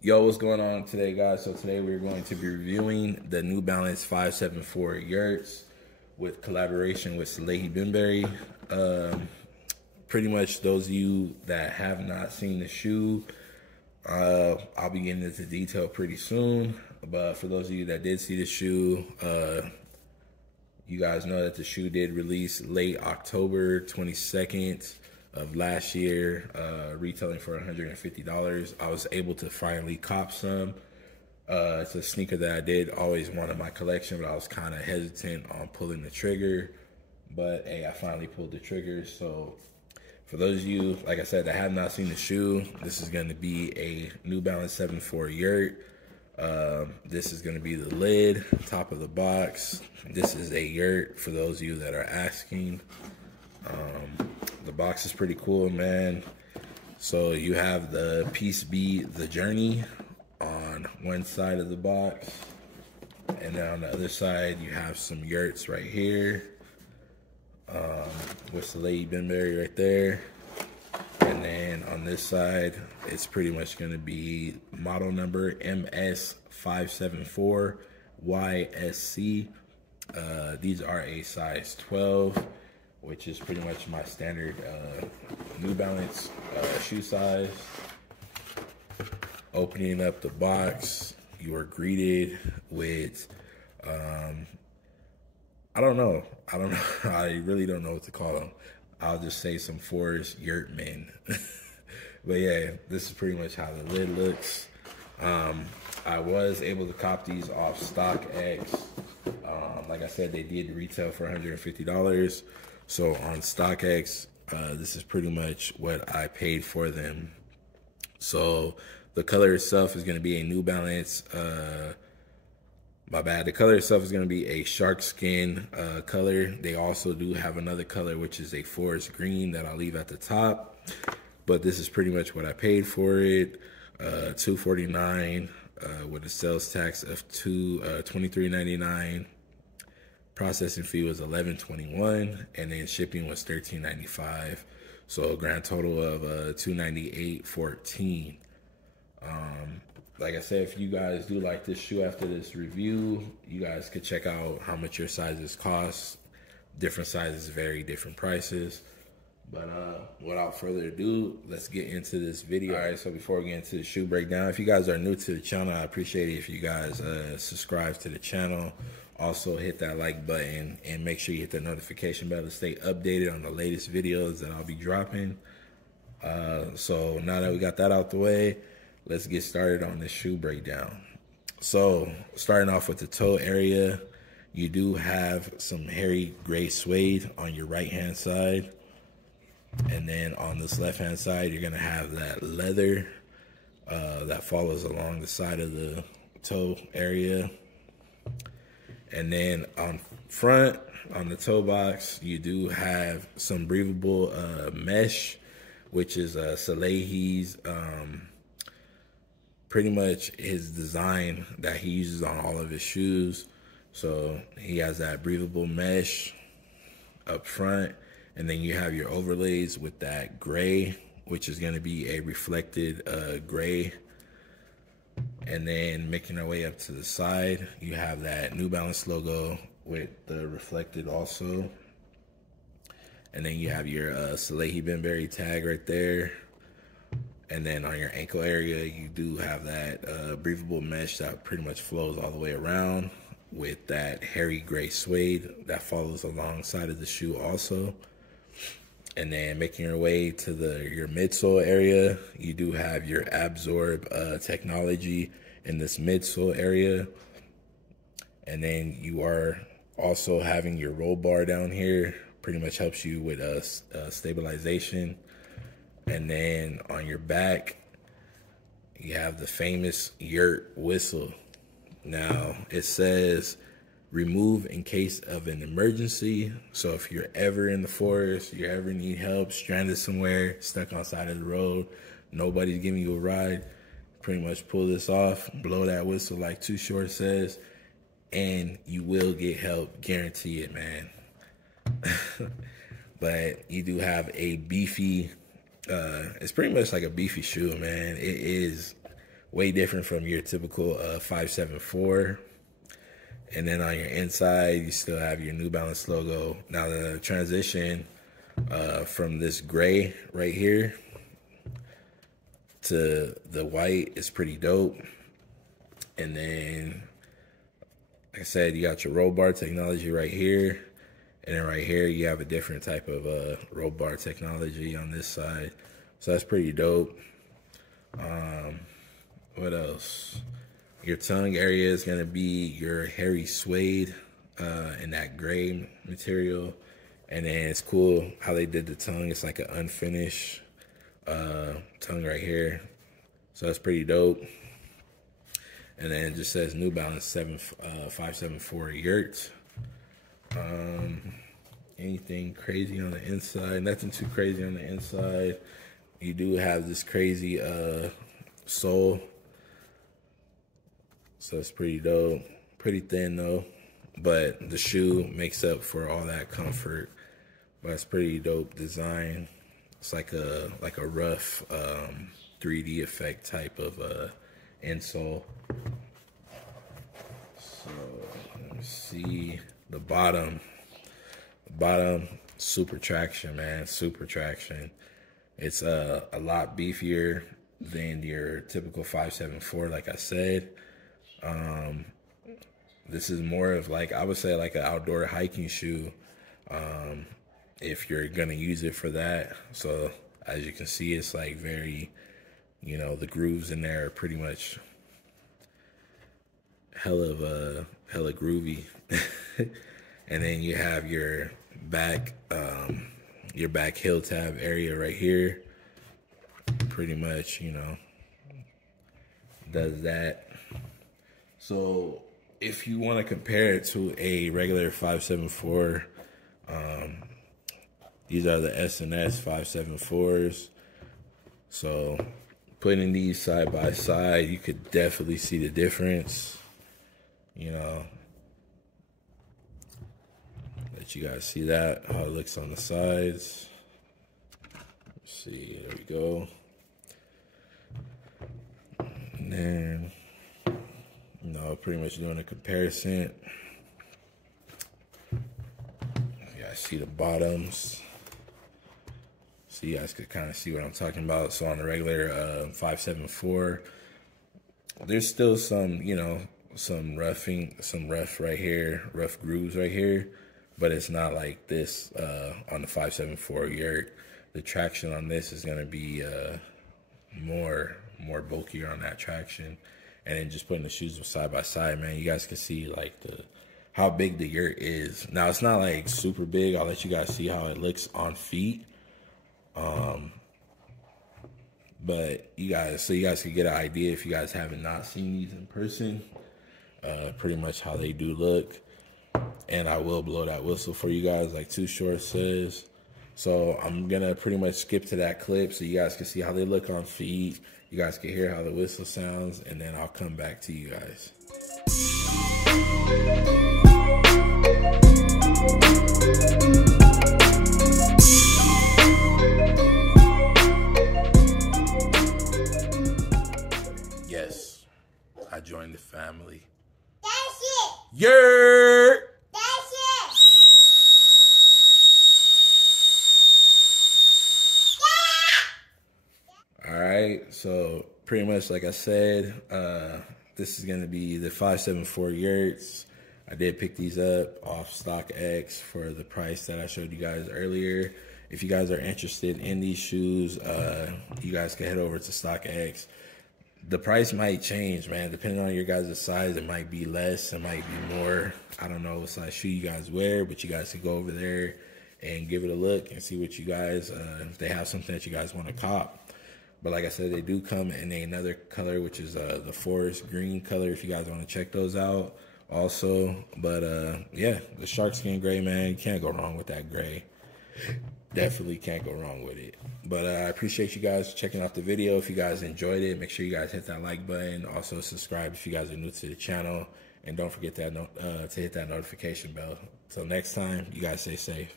Yo, what's going on today, guys? So today we're going to be reviewing the New Balance 574 Yurts with collaboration with Salehi Bembury. Pretty much those of you that have not seen the shoe, I'll be getting into detail pretty soon. But for those of you that did see the shoe, you guys know that the shoe did release late October 22nd of last year, retailing for $150. I was able to finally cop some. It's a sneaker that I did always want in my collection, but I was kind of hesitant on pulling the trigger. But hey, I finally pulled the trigger. So for those of you, like I said, that have not seen the shoe, this is going to be a New Balance 74 Yurt. This is going to be the lid, top of the box. This is a Yurt for those of you that are asking. The box is pretty cool, man. So you have the Peace Be the Journey on one side of the box, and then on the other side you have some Yurts right here, with Salehi Bembury right there. And then on this side, it's pretty much going to be model number MS574YSC. These are a size 12, which is pretty much my standard New Balance shoe size. Opening up the box, you are greeted with, I don't know. I really don't know what to call them. I'll just say some Forest Yurt men. But yeah, this is pretty much how the lid looks. I was able to cop these off StockX. Like I said, they did retail for $150. So on StockX, this is pretty much what I paid for them. So the color itself is going to be a New Balance, my bad. The color itself is going to be a shark skin color. They also do have another color, which is a forest green that I'll leave at the top. But this is pretty much what I paid for it. $249 with a sales tax of $23.99. Processing fee was $11.21, and then shipping was $13.95. So a grand total of $298.14. Like I said, if you guys do like this shoe after this review, you guys could check out how much your sizes cost. Different sizes vary, different prices. But without further ado, let's get into this video. All right, so before we get into the shoe breakdown, if you guys are new to the channel, I appreciate it if you guys subscribe to the channel. Also hit that like button and make sure you hit the notification bell to stay updated on the latest videos that I'll be dropping. So now that we got that out the way, let's get started on the shoe breakdown. So starting off with the toe area, you do have some hairy gray suede on your right hand side. And then on this left hand side, you're gonna have that leather that follows along the side of the toe area. And then on front, on the toe box, you do have some breathable mesh, which is Salehi's, pretty much his design that he uses on all of his shoes. So he has that breathable mesh up front, and then you have your overlays with that gray, which is going to be a reflected gray. And then making our way up to the side, you have that New Balance logo with the reflected also. And then you have your Salehi Bembury tag right there. And then on your ankle area, you do have that breathable mesh that pretty much flows all the way around with that hairy gray suede that follows alongside of the shoe also. And then making your way to your midsole area, you do have your absorb technology in this midsole area. And then you are also having your roll bar down here, pretty much helps you with stabilization. And then on your back, you have the famous Yurt whistle. Now, it says, remove in case of an emergency. So if you're ever in the forest, you ever need help, stranded somewhere, stuck on the side of the road, nobody's giving you a ride, pretty much pull this off, blow that whistle like Too Short says, and you will get help. Guarantee it, man. But you do have a beefy, it's pretty much like a beefy shoe, man. It is way different from your typical 574. And then on your inside, you still have your New Balance logo. Now the transition from this gray right here to the white is pretty dope. And then, like I said, you got your roll bar technology right here. And then right here, you have a different type of roll bar technology on this side. So that's pretty dope. What else? Your tongue area is going to be your hairy suede in that gray material. And then it's cool how they did the tongue. It's like an unfinished tongue right here. So that's pretty dope. And then it just says New Balance 574 Yurt. Anything crazy on the inside? Nothing too crazy on the inside. You do have this crazy sole. So it's pretty dope. Pretty thin though. But the shoe makes up for all that comfort. But it's pretty dope design. It's like a rough 3D effect type of insole. So let me see the bottom. The bottom, super traction, man. Super traction. It's a lot beefier than your typical 574, like I said. This is more of like, I would say like an outdoor hiking shoe. If you're gonna use it for that. So as you can see, it's like very, you know, the grooves in there are pretty much hella groovy. And then you have your back heel tab area right here. Pretty much, you know, does that. So if you want to compare it to a regular 574, these are the S&S 574s. So putting these side by side, you could definitely see the difference. You know, let you guys see that, how it looks on the sides. Let's see, there we go. And then, you know, pretty much doing a comparison. You guys see the bottoms. So you guys could kind of see what I'm talking about. So on the regular 574, there's still some, you know, some rough right here, rough grooves right here, but it's not like this on the 574 Yurt. The traction on this is gonna be more bulkier on that traction. And then just putting the shoes side by side, man, you guys can see like how big the Yurt is. Now it's not like super big. I'll let you guys see how it looks on feet. But you guys can get an idea if you guys haven't not seen these in person, pretty much how they do look. And I will blow that whistle for you guys like Too Short says. So I'm gonna pretty much skip to that clip so you guys can see how they look on feet. You guys can hear how the whistle sounds, and then I'll come back to you guys. Yes, I joined the family. That's it. Yurt! That's it. Yeah. All right, so pretty much like I said, this is gonna be the 574 Yurts. I did pick these up off StockX for the price that I showed you guys earlier. If you guys are interested in these shoes, you guys can head over to StockX. The price might change, man, depending on your guys' size. It might be less, it might be more. I don't know what size shoe you guys wear, but you guys can go over there and give it a look and see what you guys, if they have something that you guys want to cop. But like I said, they do come in another color, which is the forest green color, if you guys want to check those out also. But yeah, the shark skin gray, man, you can't go wrong with that gray. Definitely can't go wrong with it. But I appreciate you guys checking out the video. If you guys enjoyed it, make sure you guys hit that like button. Also subscribe if you guys are new to the channel. And don't forget that to hit that notification bell. Till next time, you guys stay safe.